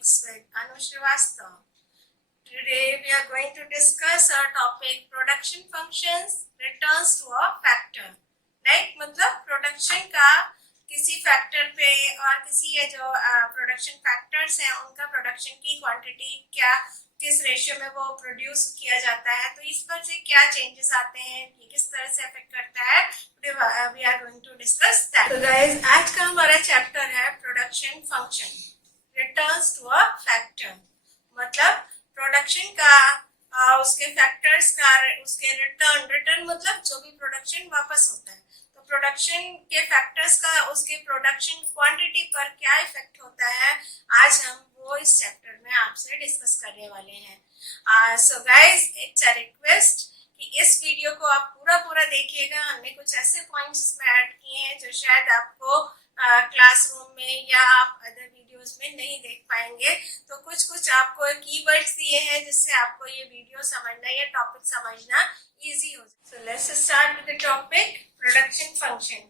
Economics with Anu Srivastava. Today we are going to discuss our topic production functions returns to a factor. Like मतलब production का किसी factor पे और किसी ये जो प्रोडक्शन फैक्टर्स हैं उनका प्रोडक्शन की क्वांटिटी क्या किस रेशियो में वो प्रोड्यूस किया जाता है, तो इस पर से क्या चेंजेस आते हैं, ये किस तरह से अफेक्ट करता है, we are going to discuss that. तो गाइस आज का हमारा चैप्टर है production function returns to a factor. मतलब प्रोडक्शन का उसके फैक्टर्स का उसके रिटर्न मतलब जो भी प्रोडक्शन वापस होता है, तो प्रोडक्शन के फैक्टर्स का उसके प्रोडक्शन क्वांटिटी पर क्या इफेक्ट होता है, आज हम वो इस चैप्टर में आपसे डिस्कस करने वाले हैं। So guys it's a request कि इस वीडियो को आप पूरा देखिएगा। हमने कुछ ऐसे पॉइंट्स इसमें ऐड किए हैं जो शायद आपको क्लासरूम में या आप अदर वीडियोस में नहीं देख पाएंगे, तो कुछ आपको कीवर्ड्स दिए हैं जिससे आपको ये वीडियो समझना, ये टॉपिक समझना इजी हो जाए। So let's start with the topic production function.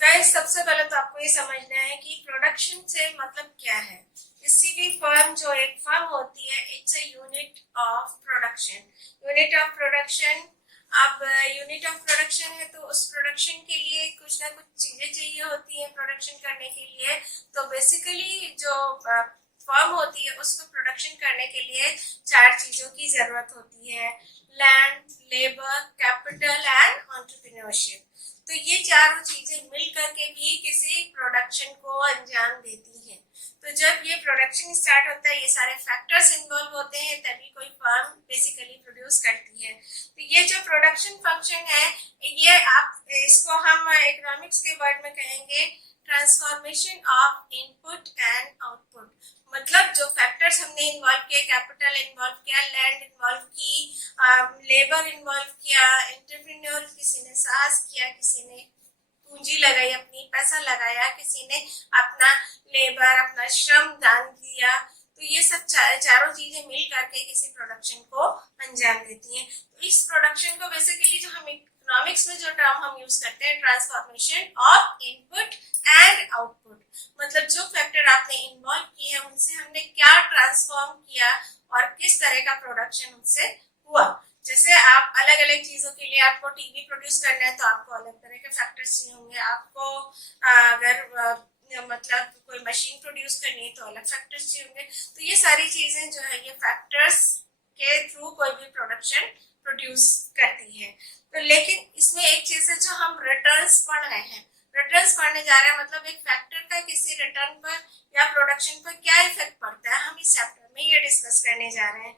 Guys सबसे पहले तो आपको ये समझना है कि प्रोडक्शन से मतलब क्या है। किसी भी फर्म, जो एक फर्म होती है, it's a unit of production. Unit of production, अब यूनिट ऑफ प्रोडक्शन है तो उस प्रोडक्शन के लिए कुछ ना कुछ चीजें चाहिए होती है प्रोडक्शन करने के लिए। तो बेसिकली जो फर्म होती है उसको प्रोडक्शन करने के लिए 4 चीजों की जरूरत होती है: land, labour, capital and entrepreneurship. तो ये चारों चीजें मिल करके भी किसी प्रोडक्शन को अंजाम देती है। तो जब ये प्रोडक्शन स्टार्ट होता है, ये सारे फैक्टर्स इन्वॉल्व होते हैं, तभी कोई फर्म बेसिकली प्रोड्यूस करती है। तो ये जो प्रोडक्शन फंक्शन है, ये आप इसको हम इकोनॉमिक्स के वर्ड में कहेंगे transformation of input and output. मतलब जो फैक्टर्स हमने इन्वॉल्व किए, कैपिटल इन्वॉल्व किया, लैंड इन्वॉल्व की, लेबर इन्वॉल्व किया, एंटरप्रेन्योर किसी ने साहस किया, किसी ने पूंजी लगाई, अपनी पैसा लगाया, किसी ने अपना लेबर, अपना श्रम दान दिया। तो ये सब चारों चीजें मिल करके किसी प्रोडक्शन को अंजाम देती हैं। तो इस प्रोडक्शन को बेसिकली जो हम इकोनॉमिक्स में जो टर्म हम यूज करते हैं, transformation of input and output. मतलब जो फैक्टर आपने इन्वॉल्व किए हैं उनसे हमने क्या ट्रांसफॉर्म किया और किस तरह का प्रोडक्शन उनसे हुआ। जैसे आप अलग अलग चीजों के लिए, आपको टीवी प्रोड्यूस करना है तो आपको अलग तरह के फैक्टर्स चाहिए होंगे। आपको अगर मतलब कोई मशीन प्रोड्यूस करनी है तो अलग फैक्टर्स चाहिए होंगे। तो ये सारी चीजें जो है ये फैक्टर्स के थ्रू कोई भी प्रोडक्शन प्रोड्यूस करती है। तो लेकिन इसमें एक चीज है, जो हम रिटर्न्स पढ़ रहे हैं, रिटर्न्स पढ़ने जा रहे हैं, मतलब एक फैक्टर का किसी रिटर्न पर या प्रोडक्शन पर क्या इफेक्ट पड़ता है, हम इस चैप्टर में ये डिस्कस करने जा रहे हैं।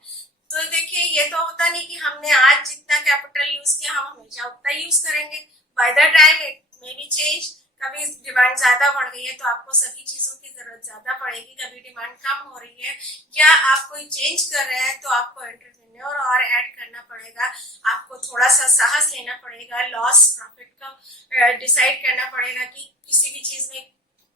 तो देखिए, ये तो होता नहीं कि हमने आज जितना कैपिटल यूज किया हम हमेशा उतना यूज करेंगे। By the time it may be change. कभी डिमांड ज्यादा बढ़ गई है तो आपको सभी चीजों की जरूरत ज्यादा पड़ेगी, कभी डिमांड कम हो रही है या आप कोई चेंज कर रहे हैं तो आपको एंटरप्रेन्योर और ऐड करना पड़ेगा, आपको थोड़ा सा साहस लेना पड़ेगा, लॉस प्रॉफिट का डिसाइड करना पड़ेगा कि किसी भी चीज में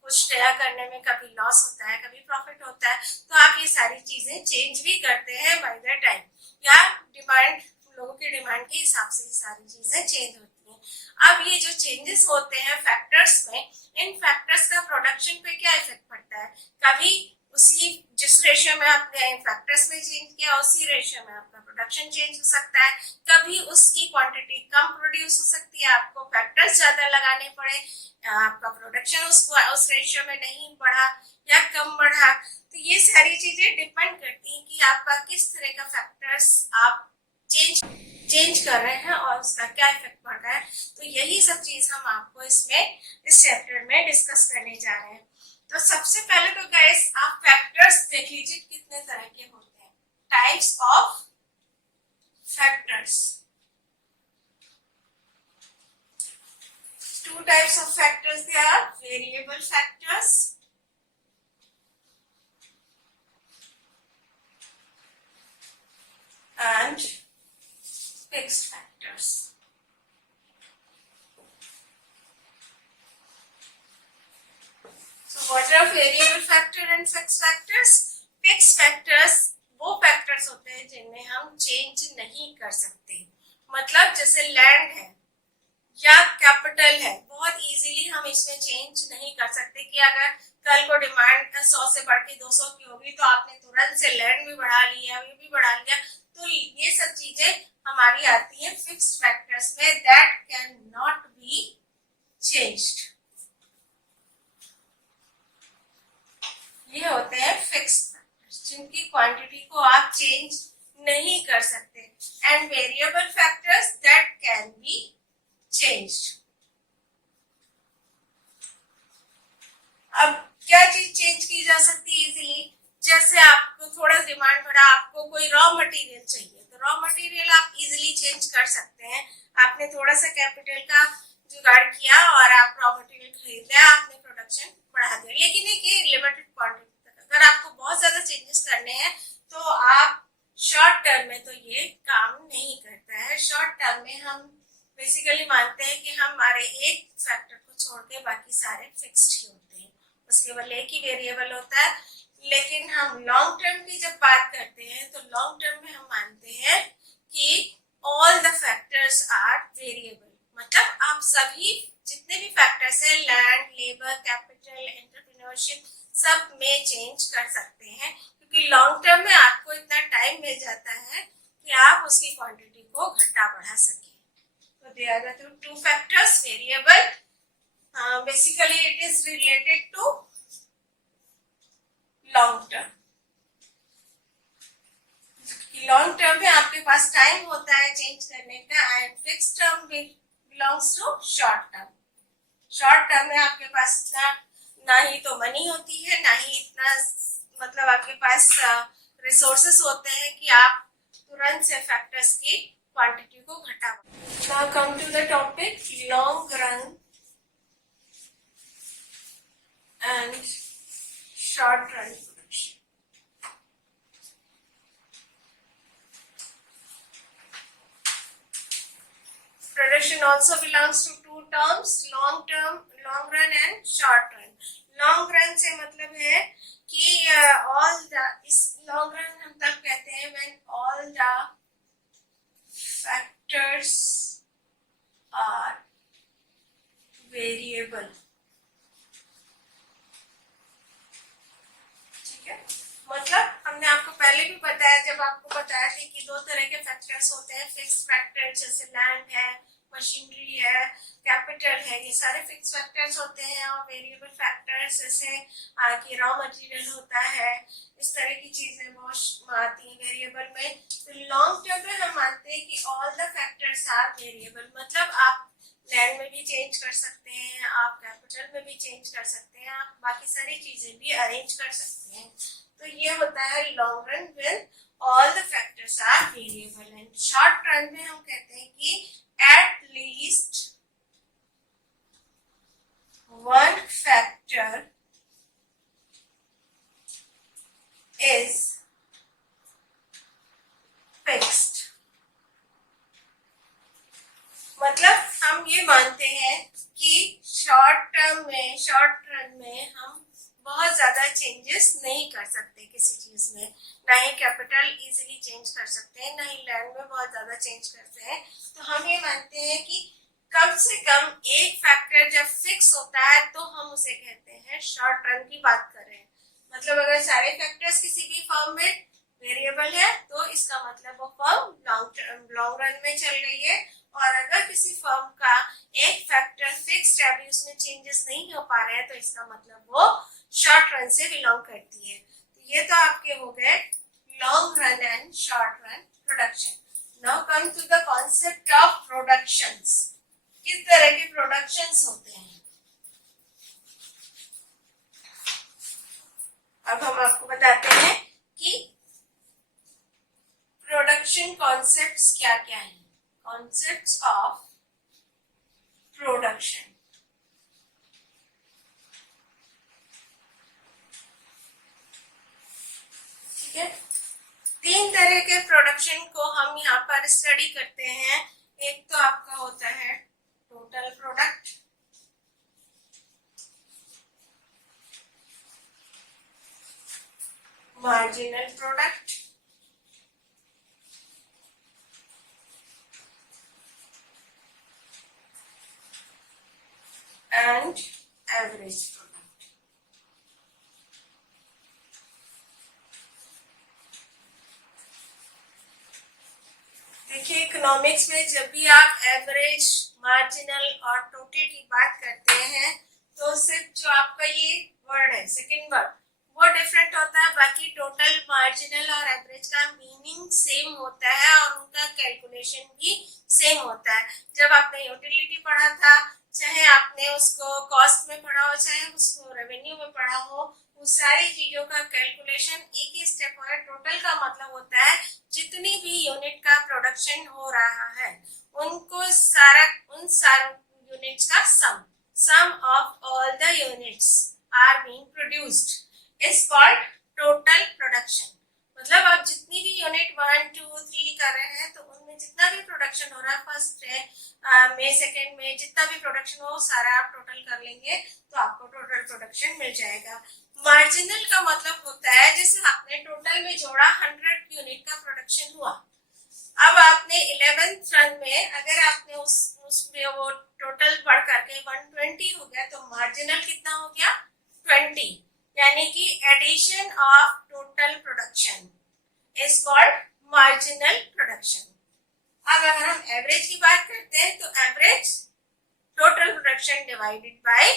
कुछ तय करने में कभी लॉस होता है, कभी प्रॉफिट होता है। तो आप ये सारी चीजें चेंज भी करते हैं बाय द टाइम, या डिमांड, लोगों की डिमांड के हिसाब से ये सारी चीजें चेंज होती हैं। अब ये जो चेंजेस होते हैं फैक्टर्स में, इन फैक्टर्स का प्रोडक्शन पे क्या इफेक्ट पड़ता है। कभी उसी जिस रेशियो में आपने फैक्टर्स में चेंज किया उसी रेशियो में आपका प्रोडक्शन चेंज हो सकता है। कभी उसकी क्वांटिटी कम प्रोड्यूस हो सकती है, आपको फैक्टर्स ज्यादा लगाने पड़े, आपका प्रोडक्शन उस रेशियो में नहीं बढ़ा या कम बढ़ा। तो ये सारी चीजें डिपेंड करती हैं कि आपका किस तरह का फैक्टर्स आप चेंज कर रहे हैं और उसका क्या इफेक्ट पड़ रहा है। तो यही सब चीज हम आपको इस चैप्टर में डिस्कस करने जा रहे हैं। तो सबसे पहले तो गाइस आप फैक्टर्स देख लीजिए कितने तरह के होते हैं। Types of factors, 2 types of factors. They are variable factors and fixed factors. So what are variable factor and fixed factors? Fixed factors वो फैक्टर्स होते हैं जिनमें हम चेंज नहीं कर सकते। मतलब जैसे लैंड है या कैपिटल है, बहुत इजीली हम इसमें चेंज नहीं कर सकते कि अगर कल को डिमांड 100 से बढ़ के 200 की होगी तो आपने तुरंत से लैंड भी बढ़ा लिया, ये भी बढ़ा लिया, तो ये सब चीजें हमारी आती है फिक्स्ड फैक्टर्स में, that can not be changed. ये होते हैं फिक्स्ड फैक्टर्स जिनकी क्वांटिटी को आप चेंज नहीं कर सकते, and variable factors that can be changed. अब क्या चीज चेंज की जा सकती है इजीली, जैसे आपको थोड़ा डिमांड बढ़ा, आपको कोई रॉ मटेरियल चाहिए, तो रॉ मटेरियल आप इजीली चेंज कर सकते हैं। आपने थोड़ा सा कैपिटल का जुगाड़ किया और आप रॉ मटेरियल खरीद लिया, आपने प्रोडक्शन बढ़ा दिया, लेकिन एक लिमिटेड क्वांटिटी तक। अगर आपको बहुत ज्यादा चेंजेस करने हैं तो आप शॉर्ट टर्म में तो ये काम नहीं करता है। शॉर्ट टर्म में हम बेसिकली मानते हैं कि हमारे एक फैक्टर को छोड़ के बाकी सारे फिक्स्ड ही होते हैं, उसके केवल एक ही वेरिएबल होता है। लेकिन हम लॉन्ग टर्म की जब बात करते हैं तो लॉन्ग टर्म में हम मानते हैं कि all the factors are variable, मतलब आप सभी जितने भी फैक्टर्स हैं, लैंड, लेबर, कैपिटल, एंटरप्रेन्योरशिप, सब में चेंज कर सकते हैं, क्योंकि लॉन्ग टर्म में आपको इतना टाइम मिल जाता है कि आप उसकी क्वांटिटी को घटा बढ़ा सके। तो they are the two factors variable, basically it is related to long term. Long term में आपके पास टाइम होता है चेंज करने का, and fix term belongs to short term. Short term में आपके पास इतना ना ही तो मनी होती है, ना ही इतना मतलब आपके पास रिसोर्सेस होते हैं कि आप तुरंत से फैक्टर्स की क्वांटिटी को घटा। Now come to the topic long run and short run production. Production also belongs to two terms, long term, long run and short run. Long run से मतलब है कि all the, इस long run हम तब कहते हैं when all the factors are variable. ठीक है, मतलब हमने आपको पहले भी बताया, जब आपको बताया था कि दो तरह के फैक्टर्स होते हैं, फिक्स फैक्टर जैसे लैंड है, मशीनरी है, कैपिटल है, ये सारे फिक्स फैक्टर्स होते हैं, और वेरिएबल फैक्टर्स जैसे कि रॉ मटेरियल होता है, इस तरह की चीजें बहुत आती हैं वेरिएबल में। तो लॉन्ग टर्म में हम मानते हैं कि all the factors are variable, मतलब आप लैंड में भी चेंज कर सकते हैं, आप कैपिटल में भी चेंज कर सकते हैं, आप बाकी सारी चीजें भी अरेंज कर सकते हैं। तो ये होता है long run when all the factors are variable. And short run में हम कहते हैं कि at least one factor is fixed, मतलब हम ये मानते हैं कि शॉर्ट रन में हम बहुत ज्यादा चेंजेस नहीं कर सकते किसी चीज में, ना ही कैपिटल इजीली चेंज कर सकते हैं, ना ही लैंड में बहुत ज्यादा चेंज करते हैं। तो हम ये मानते हैं कि कम से कम एक फैक्टर जब फिक्स होता है तो हम उसे कहते हैं शॉर्ट रन की बात कर रहे हैं। मतलब अगर सारे फैक्टर्स किसी भी फर्म में वेरिएबल है तो इसका मतलब वो फर्म लॉन्ग रन में चल रही है, और अगर किसी फर्म का एक फैक्टर फिक्स्ड है, अभी उसमें चेंजेस नहीं हो पा रहे हैं, तो इसका मतलब वो शॉर्ट रन से बिलोंग करती है। तो ये तो आपके हो गए long run and short run production. Now come to the concept of productions. किस तरह के प्रोडक्शंस होते हैं, अब हम आपको बताते हैं कि प्रोडक्शन कॉन्सेप्ट्स क्या क्या हैं। कॉन्सेप्ट्स ऑफ प्रोडक्शन, ठीक है। तीन तरह के प्रोडक्शन को हम यहाँ पर स्टडी करते हैं। एक तो आपका होता है total product, marginal product, and average product. Economics में जब भी आप एवरेज, मार्जिनल और टोटल की बात करते हैं तो सिर्फ जो आपका ये वर्ड है सेकंड वर्ड वो डिफरेंट होता है, बाकी टोटल, मार्जिनल और एवरेज का मीनिंग सेम होता है और उनका कैलकुलेशन भी सेम होता है। जब आपने यूटिलिटी पढ़ा था, चाहे आपने उसको कॉस्ट में पढ़ा हो चाहे उसको रेवेन्यू में पढ़ा हो, उस सारी चीजों का कैलकुलेशन एक ही स्टेप है। टोटल का मतलब होता है जितनी भी यूनिट का प्रोडक्शन हो रहा है उनको उन सारे यूनिट्स का sum of all the units are being produced is called total production. मतलब आप जितनी भी यूनिट 1, 2, 3 कर रहे हैं तो उनमें जितना भी प्रोडक्शन हो रहा है फर्स्ट में, सेकेंड में, जितना भी प्रोडक्शन हो सारा आप टोटल कर लेंगे तो आपको टोटल प्रोडक्शन मिल जाएगा। मार्जिनल का मतलब होता है जैसे आपने टोटल में जोड़ा 100 यूनिट का प्रोडक्शन हुआ, अब आपने 11th रन में अगर आपने उसमें वो टोटल बढ़ करके 120 हो गया तो मार्जिनल कितना हो गया 20, यानी कि addition of total production is called marginal production. अब अगर हम एवरेज की बात करते हैं तो average total production divided by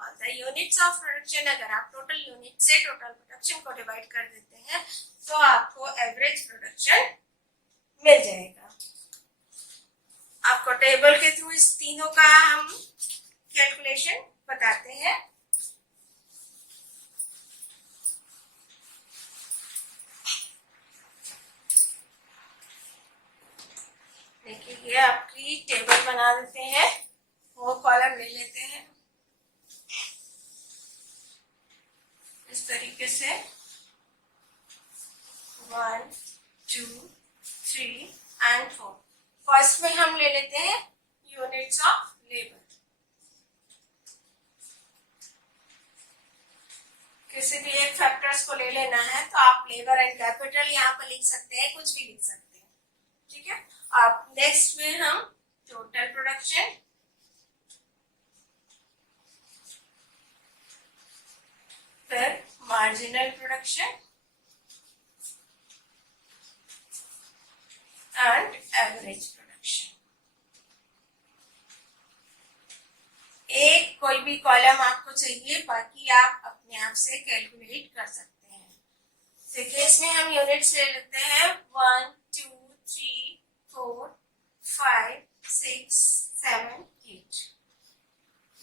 all the units of production. अगर आप टोटल यूनिट से टोटल प्रोडक्शन को डिवाइड कर देते हैं तो आपको एवरेज प्रोडक्शन मिल जाएगा। आपको टेबल के थ्रू इस तीनों का हम कैलकुलेशन बताते हैं। देखिए ये आपकी टेबल बना देते हैं, वो कॉलम ले लेते हैं इस तरीके से 1, 2, 3 and 4। फर्स्ट में हम ले लेते हैं यूनिट्स ऑफ लेबर। किसी भी एक फैक्टर्स को ले लेना है तो आप लेबर एंड कैपिटल यहाँ पर लिख सकते हैं, कुछ भी लिख सकते हैं, ठीक है। अब नेक्स्ट में हम टोटल प्रोडक्शन, फिर marginal production and average production. एक कोई भी कॉलम आपको चाहिए, बाकी आप अपने आप से कैलकुलेट कर सकते हैं। देखिए इसमें हम यूनिट्स ले लेते हैं 1, 2, 3, 4, 5, 6, 7, 8।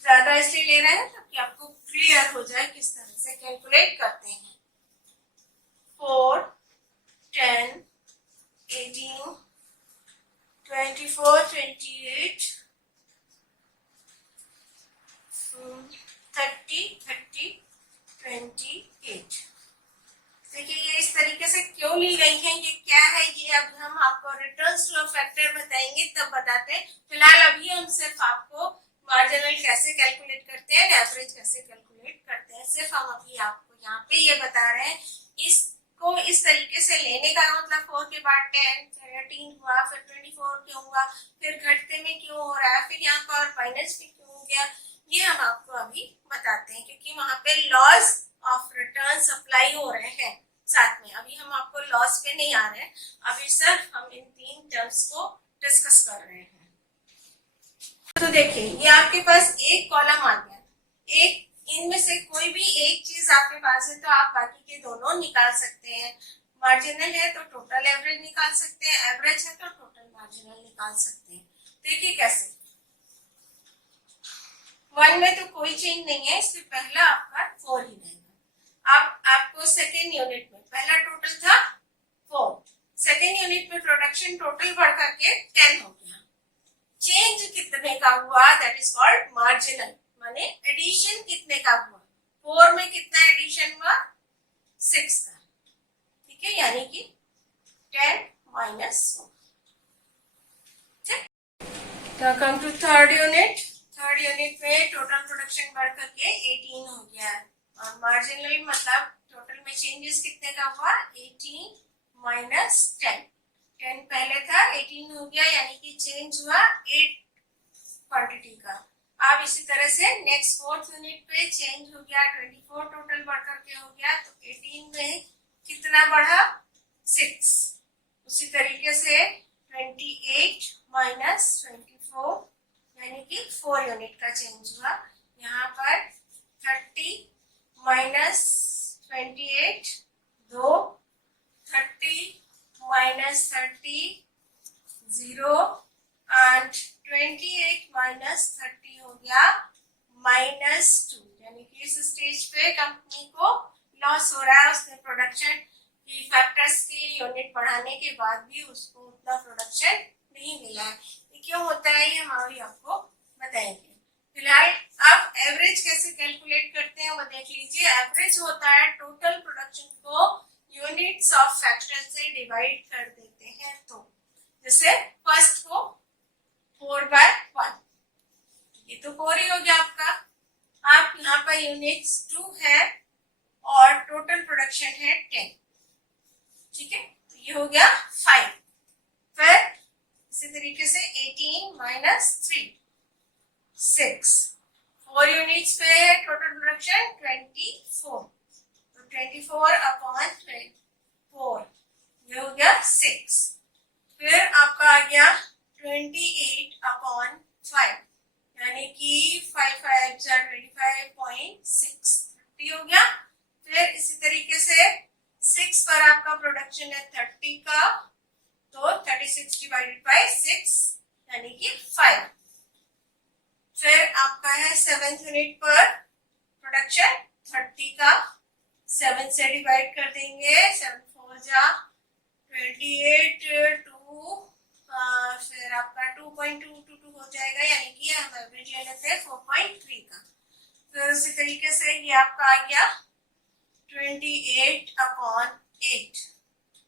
ज्यादा इसलिए ले रहे हैं ताकि आपको क्लियर हो जाए किस तरह से कैलकुलेट करते हैं। 4, 10, 18, 24, 28, 30, 28। देखिए ये इस तरीके से क्यों ली गई है, ये क्या है, ये अब हम आपको रिटर्न्स टू अ फैक्टर बताएंगे तब बताते हैं। फिलहाल अभी हम सिर्फ आपको मार्जिनल कैसे कैलकुलेट करते हैं, एवरेज कैसे कैलकुलेट करते हैं, सिर्फ हम अभी आपको यहाँ पे ये बता रहे हैं। इसको इस तरीके से लेने का मतलब 4 के बाद 10, 13 हुआ, फिर 24 क्यों हुआ, फिर घटते में क्यों हो रहा है, फिर यहाँ पर माइनस में क्यों हो गया, ये हम आपको अभी बताते हैं क्योंकि वहां पे लॉस ऑफ रिटर्न अप्लाई हो रहे हैं साथ में। अभी हम आपको लॉस पे नहीं आ रहे हैं, अभी सिर्फ हम इन 3 टर्म्स को डिस्कस कर रहे हैं। तो देखिए ये आपके पास एक कॉलम आ गया, एक इनमें से कोई भी एक चीज आपके पास है तो आप बाकी के दोनों निकाल सकते हैं। मार्जिनल है तो टोटल एवरेज निकाल सकते हैं, एवरेज है तो टोटल मार्जिनल निकाल सकते हैं। देखिए कैसे, 1 में तो कोई चेंज नहीं है, इसलिए पहला आपका 4 ही रहेगा। अब आपको सेकेंड यूनिट में पहला टोटल था 4, सेकेंड यूनिट में प्रोडक्शन टोटल बढ़ करके 10 हो गया। चेंज कितने का हुआ, दैट इज कॉल्ड मार्जिनल, माने एडिशन कितने का हुआ। 4 में कितना एडिशन हुआ, 6 का, ठीक है, यानी कि 10 माइनस 4। तो come to third unit. Third unit में टोटल प्रोडक्शन बढ़ करके 18 हो गया है और मार्जिनल मतलब टोटल में चेंजेस कितने का हुआ, 18 माइनस 10। 10 पहले था, 18 हो गया, यानी कि चेंज हुआ 8 क्वांटिटी का। अब इसी तरह से नेक्स्ट फोर्थ यूनिट पे चेंज हो गया, 24 टोटल बढ़ करके हो गया, तो 18 में कितना बढ़ा, 6। उसी तरीके से 28 माइनस 24 यानी कि 4 यूनिट का चेंज हुआ। यहाँ पर 30 माइनस 28 2, 30 माइनस 30 0 एंड 28 माइनस 30 हो गया -2, यानी कि इस स्टेज पे कंपनी को लॉस हो रहा है। उसने प्रोडक्शन की फैक्टर्स की यूनिट बढ़ाने के बाद भी उसको उतना प्रोडक्शन नहीं मिला है। ये क्यों होता है, ये हम अभी आपको बताएंगे। फिलहाल अब एवरेज कैसे कैलकुलेट करते हैं वो देख लीजिए। एवरेज होता है टोटल प्रोडक्शन को यूनिट्स ऑफ फैक्टर से डिवाइड कर देते हैं। तो जैसे फर्स्ट को 4/1, ये तो 4 ही हो गया आपका। आप यहाँ पर यूनिट्स 2 है और टोटल प्रोडक्शन है 10, ठीक है, तो ये हो गया 5। फिर इसी तरीके से 18 माइनस 3 6, 4 यूनिट्स पे टोटल प्रोडक्शन 24, तो 24/4 ये हो गया 6। फिर आपका आ गया 28/5 यानी कि 5 5 25.6 30 हो गया। फिर इसी तरीके से 6 पर आपका प्रोडक्शन है 30 का, तो 36 डिवाइडेड बाय 6 यानी कि 5। फिर आपका है 7th यूनिट पर प्रोडक्शन 30 का, 7 से डिवाइड कर देंगे, 7 4 जा 28 2, फिर आपका 2.222 हो जाएगा, यानी कि हम एवरेज ले लेते हैं 4.3 का। फिर उसी तरीके से ये आपका आ गया 28/8,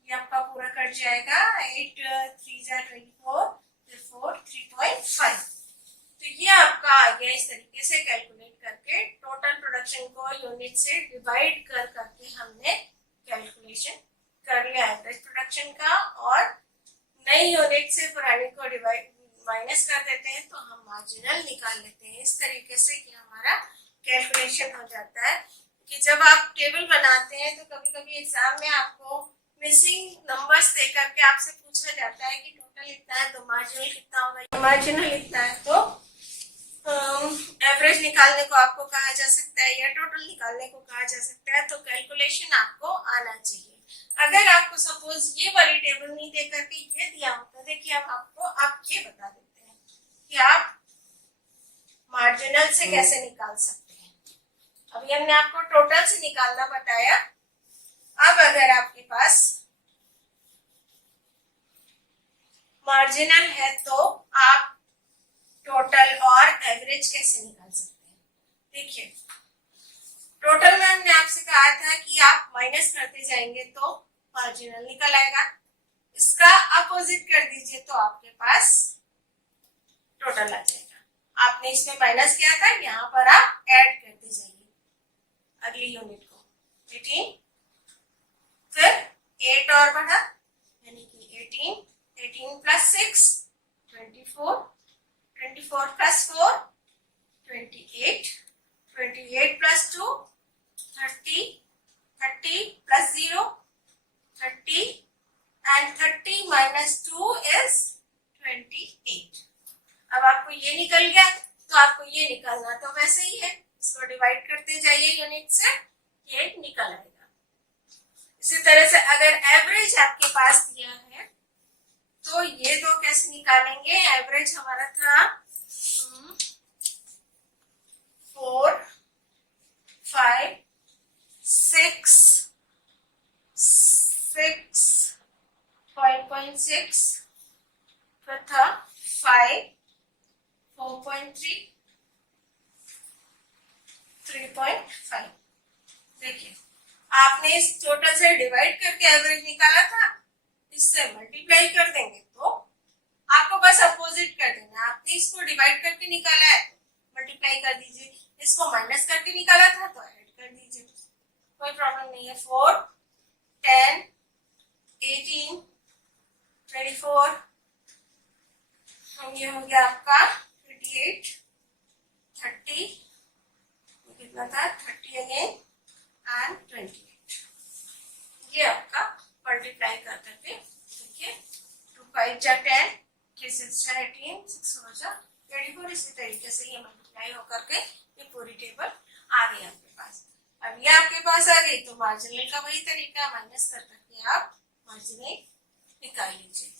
ये आपका पूरा कट जाएगा, 8 3 जा 24, फिर 4 3.5। तो ये आपका आ गया। इस तरीके से कैलकुलेट करके टोटल प्रोडक्शन को यूनिट से डिवाइड कर करके हमने कैलकुलेशन कर लिया एवरेज प्रोडक्शन का, और नई यूनिट से पुरानी को डिवाइड माइनस कर देते हैं तो हम मार्जिनल निकाल लेते हैं। इस तरीके से कि हमारा कैलकुलेशन हो जाता है। कि जब आप टेबल बनाते हैं तो कभी कभी एग्जाम में आपको मिसिंग नंबर्स दे करके आपसे पूछा जाता है कि टोटल इतना है तो मार्जिनल कितना होगा। मार्जिनल इतना है तो एवरेज निकालने को आपको कहा जा सकता है या टोटल निकालने को कहा जा सकता है। तो कैलकुलेशन आपको आना चाहिए। अगर आपको सपोज ये वाली टेबल नहीं दे करके ये दिया होता, देखिए अब आपको आप ये बता देते हैं कि आप मार्जिनल से कैसे निकाल सकते हैं। अभी हमने आपको टोटल से निकालना बताया। अब अगर आपके पास मार्जिनल है तो आप टोटल और एवरेज कैसे निकाल सकते हैं। देखिए टोटल में हमने आपसे कहा था कि आप माइनस करते जाएंगे तो मार्जिनल निकल आएगा। इसका अपोजिट कर दीजिए तो आपके पास टोटल आ जाएगा। आपने इसमें माइनस किया था, यहाँ पर आप ऐड करते जाइए अगली यूनिट को 18, फिर 8 और बढ़ा यानी कि 18 plus 6 24, 24 plus 4 28, 28 plus 2 30, 30 plus 0 30 and 30 minus 2 is 28। अब आपको ये निकल गया तो आपको ये निकालना तो वैसे ही है, इसको डिवाइड करते जाइए यूनिट से, ये निकल आएगा। इसी तरह से अगर एवरेज आपके पास दिया है तो ये दो कैसे निकालेंगे। एवरेज हमारा था 4 5 6 5.6, फिर था 5 4.3 3.5। देखिए आपने इस टोटल से डिवाइड करके एवरेज निकाला था, इससे मल्टीप्लाई कर देंगे तो आपको बस अपोजिट कर देना। आपने इसको डिवाइड करके निकाला है तो मल्टीप्लाई कर दीजिए, इसको माइनस करके निकाला था तो ऐड कर दीजिए, कोई प्रॉब्लम नहीं है। 4 10 18 24, ये हो गया आपका 28 30, कितना था 30 अगेन एंड 28। ये आपका मल्टीप्लाई कर करके देखिए 2 5 जा 10 हो जाओ 24, इसी तरीके से ये मल्टीप्लाई होकर के ये पूरी टेबल आ गई आपके पास। अब ये आपके पास आ गई तो मार्जिनल का वही तरीका, माइनस कर करके आप मार्जिनल निकाल लीजिए।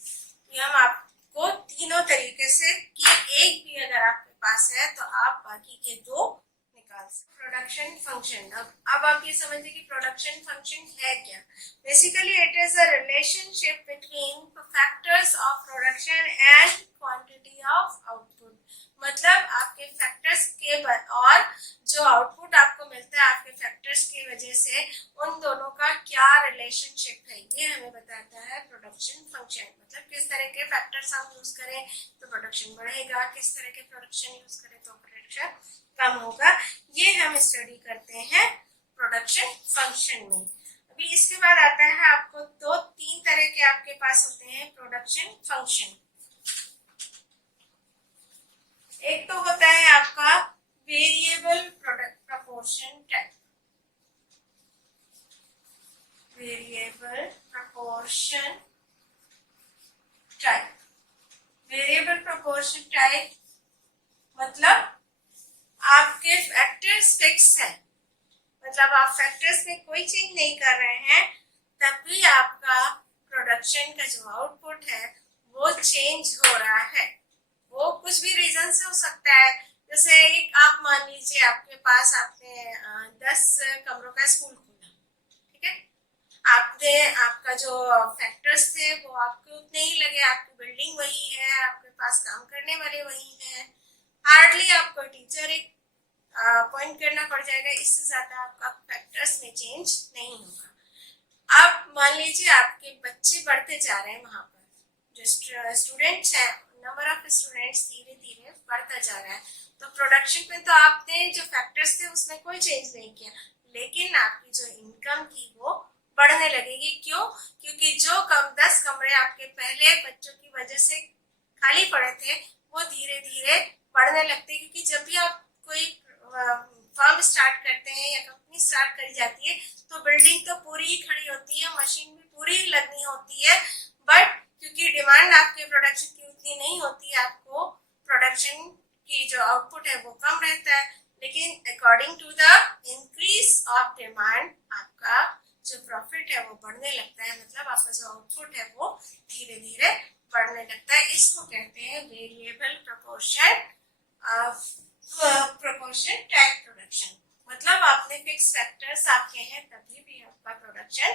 ये हम आपको तीनों तरीके से कि एक भी अगर आपके पास है तो आप बाकी के दो निकाल सकते। प्रोडक्शन फंक्शन, अब आप ये समझिए कि प्रोडक्शन फंक्शन है क्या। Basically it is a relationship between factors of production and quantity of output. मतलब आपके फैक्टर्स के और जो आउटपुट आपको मिलता है आपके फैक्टर्स की वजह से उन दोनों का क्या रिलेशनशिप है, ये हमें बताता है प्रोडक्शन फंक्शन। मतलब किस तरह के फैक्टर्स हम यूज करें तो प्रोडक्शन बढ़ेगा, किस तरह के प्रोडक्शन यूज करें तो प्रोडक्शन कम होगा, ये हम स्टडी करते हैं प्रोडक्शन फंक्शन में। अभी इसके बाद आता है आपको दो तीन तरह के आपके पास होते हैं प्रोडक्शन फंक्शन। एक तो होता है आपका variable product proportion type, variable proportion type. Variable proportion type मतलब आपके फैक्टर्स फिक्स है, मतलब आप फैक्टर्स में कोई चेंज नहीं कर रहे हैं तब भी आपका प्रोडक्शन का जो आउटपुट है वो चेंज हो रहा है। वो कुछ भी रीजन से हो सकता है, जैसे एक आप मान लीजिए आपके पास आपने 10 कमरों का स्कूल खोला, ठीक है। आपने आपका जो फैक्टर्स थे वो आपके उतने ही लगे, आपकी बिल्डिंग वही है, आपके पास काम करने वाले वही हैं, हार्डली आपको टीचर एक पॉइंट करना पड़ जाएगा, इससे ज्यादा आपका फैक्टर्स में चेंज नहीं होगा। अब मान लीजिए आपके बच्चे बढ़ते जा रहे हैं, वहां पर जो स्टूडेंट्स हैं नंबर ऑफ स्टूडेंट्स धीरे धीरे बढ़ता जा रहा है, तो प्रोडक्शन में तो आपने जो फैक्टर्स थे उसमें कोई चेंज नहीं किया, लेकिन आपकी जो इनकम थी वो बढ़ने लगेगी। क्यों? क्योंकि जो 10 कमरे आपके पहले बच्चों की वजह से खाली पड़े थे वो धीरे धीरे बढ़ने लगते, क्योंकि जब भी आप कोई फर्म स्टार्ट करते हैं या कंपनी स्टार्ट करी जाती है तो बिल्डिंग तो पूरी ही खड़ी होती है, मशीन भी पूरी ही लगनी होती है, बट क्योंकि डिमांड आपके प्रोडक्शन की उतनी नहीं होती है, आपको प्रोडक्शन की जो आउटपुट है वो कम रहता है। लेकिन according to the increase of demand आपका जो प्रॉफिट है वो बढ़ने लगता है, मतलब आपका जो आउटपुट है वो धीरे धीरे बढ़ने लगता है। इसको कहते हैं वेरिएबल प्रपोर्शन टाइप प्रोडक्शन। मतलब आपने फिक्स फैक्टर्स आपके हैं तभी भी आपका प्रोडक्शन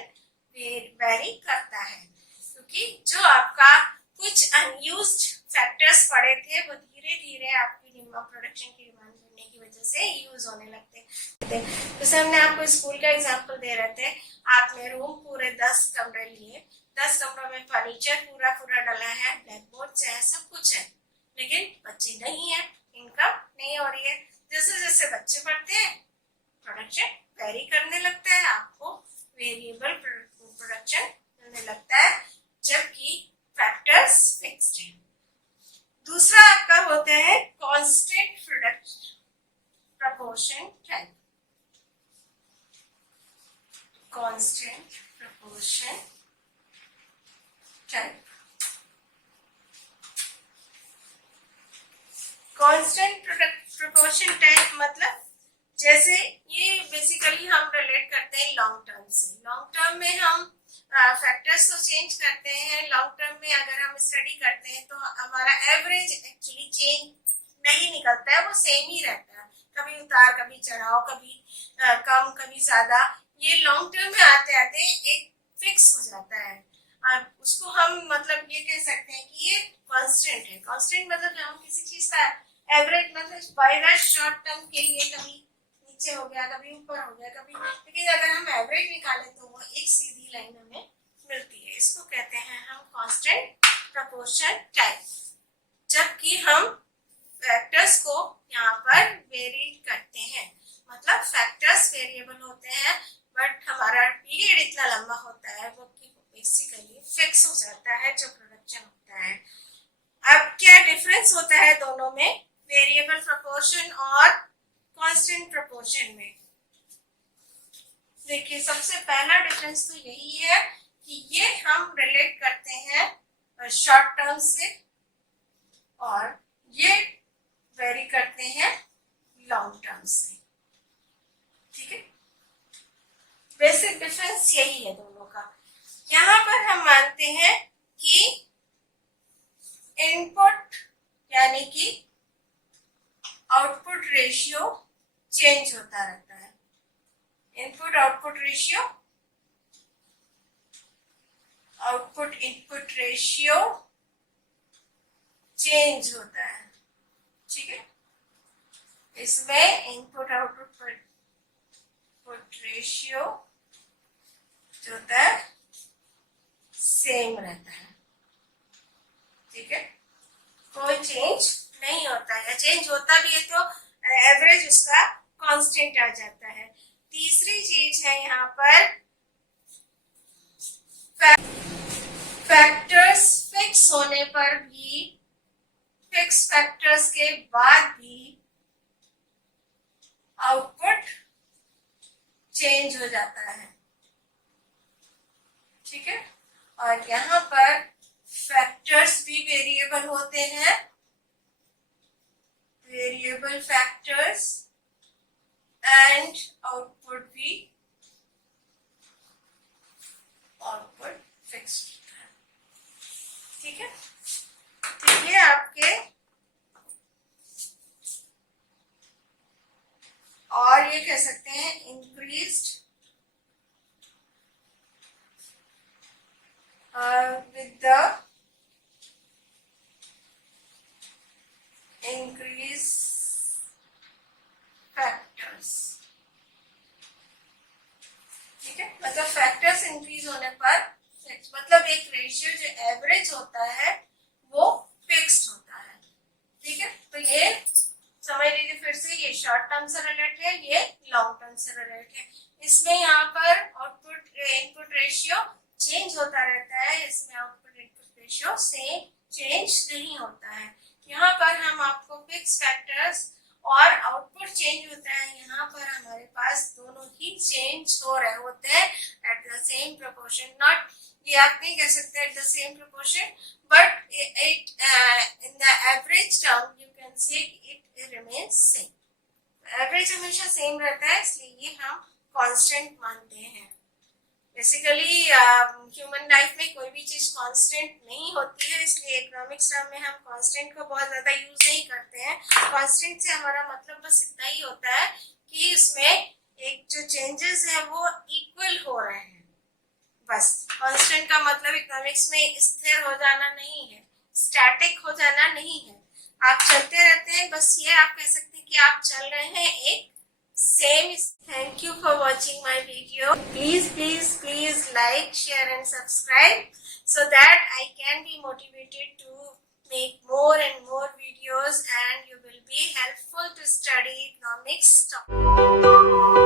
वेरी करता है, क्योंकि जो आपका कुछ अनयूज्ड फैक्टर्स पड़े थे वो धीरे धीरे आपकी प्रोडक्शन की डिमांड बढ़ने की वजह से यूज होने लगते हैं। जैसे हमने आपको स्कूल का एग्जांपल दे रहे थे, आपने रूम पूरे 10 कमरे लिए, 10 कमरों में फर्नीचर पूरा पूरा डला है, ब्लैक बोर्ड है, सब कुछ है, लेकिन बच्चे नहीं है, इनकम नहीं हो रही है। जैसे जैसे बच्चे बढ़ते हैं प्रोडक्शन वेरी करने लगता है, आपको वेरिएबल प्रोडक्शन मिलने लगता है, जबकि फैक्टर्स फिक्स्ड है। दूसरा आपका होता है constant production proportion type, constant proportion type. Constant proportion type मतलब जैसे ये बेसिकली हम रिलेट करते हैं लॉन्ग टर्म से। लॉन्ग टर्म में हम फैक्टर्स को चेंज करते हैं, लॉन्ग टर्म में अगर हम स्टडी करते हैं तो हमारा एवरेज एक्चुअली चेंज नहीं निकलता है, वो सेम ही रहता है, कभी उतार कभी चढ़ाव, कभी कम कभी ज्यादा। ये लॉन्ग टर्म में आते आते एक फिक्स हो जाता है, उसको हम मतलब ये कह सकते हैं कि ये कांस्टेंट है। कांस्टेंट मतलब हम किसी चीज का एवरेज मतलब बाय द शॉर्ट टर्म के लिए कभी नीचे हो गया कभी ऊपर हो गया कभी, लेकिन अगर हम एवरेज निकालें तो वो एक सीधी लाइन हमें मिलती है। इसको कहते हैं हम कांस्टेंट प्रपोर्शन टाइप। जबकि हम फैक्टर्स को यहाँ पर वेरी करते हैं, मतलब फैक्टर्स वेरिएबल होते हैं बट हमारा पीरियड इतना लंबा होता है वो बेसिकली फिक्स हो जाता है जो प्रोडक्शन होता है। अब क्या डिफरेंस होता है दोनों में, वेरिएबल प्रपोर्शन और कांस्टेंट प्रपोर्शन में? देखिए सबसे पहला डिफरेंस तो यही है कि ये हम रिलेट करते हैं शॉर्ट टर्म से और ये वेरी करते हैं लॉन्ग टर्म से। ठीक है, बेसिक डिफरेंस यही है दोनों का। यहाँ पर हम मानते हैं कि इनपुट यानी कि आउटपुट रेशियो चेंज होता रहता है। Input output ratio, output input ratio change होता है। ठीक है, इसमें इनपुट आउटपुट रेशियो जो होता है सेम रहता है। ठीक है, कोई चेंज नहीं होता है, या चेंज होता भी है तो एवरेज उसका कांस्टेंट आ जाता है। तीसरी चीज है यहाँ पर फैक्टर्स फिक्स होने पर भी, फिक्स फैक्टर्स के बाद भी आउटपुट चेंज हो जाता है। ठीक है, और यहाँ पर फैक्टर्स भी वेरिएबल होते हैं, वेरिएबल फैक्टर्स, एंड आउटपुट भी आउटपुट फिक्स होता है। ठीक है, तो ये आपके और ये कह सकते हैं increased with the increase factors। ठीक है, मतलब फैक्टर्स इंक्रीज होने पर मतलब एक रेशियो जो एवरेज होता है वो फिक्स्ड होता है। ठीक है, तो ये समझ लीजिए फिर से, ये शॉर्ट टर्म से रिलेटेड है, ये लॉन्ग टर्म से रिलेटेड है। इसमें यहाँ पर आउटपुट इनपुट रेशियो चेंज होता रहता है, इसमें output input ratio same change नहीं होता है। यहाँ पर हम आपको फिक्स फैक्टर्स और आउटपुट चेंज होता है, यहाँ पर हमारे पास दोनों ही चेंज हो रहे होते हैं at the same proportion. Not, ये आप नहीं कह सकते at the same proportion, but it in the average term you can say it remains same. Average हमेशा सेम रहता है, इसलिए ये हम कांस्टेंट मानते हैं। बेसिकली ह्यूमन लाइफ में कोई भी चीज कांस्टेंट नहीं होती है, इसलिए इकोनॉमिक्स टर्म में हम कांस्टेंट को बहुत ज्यादा यूज नहीं करते हैं। कांस्टेंट से हमारा मतलब बस इतना ही होता है कि इसमें एक जो चेंजेस है वो इक्वल हो रहे हैं, बस। कांस्टेंट का मतलब इकोनॉमिक्स में स्थिर हो जाना नहीं है, स्टैटिक हो जाना नहीं है। आप चलते रहते हैं, बस ये आप कह सकते हैं कि आप चल रहे हैं एक same। Thank you for watching my video. Please like, share and subscribe so that I can be motivated to make more and more videos, and you will be helpful to study economics topic.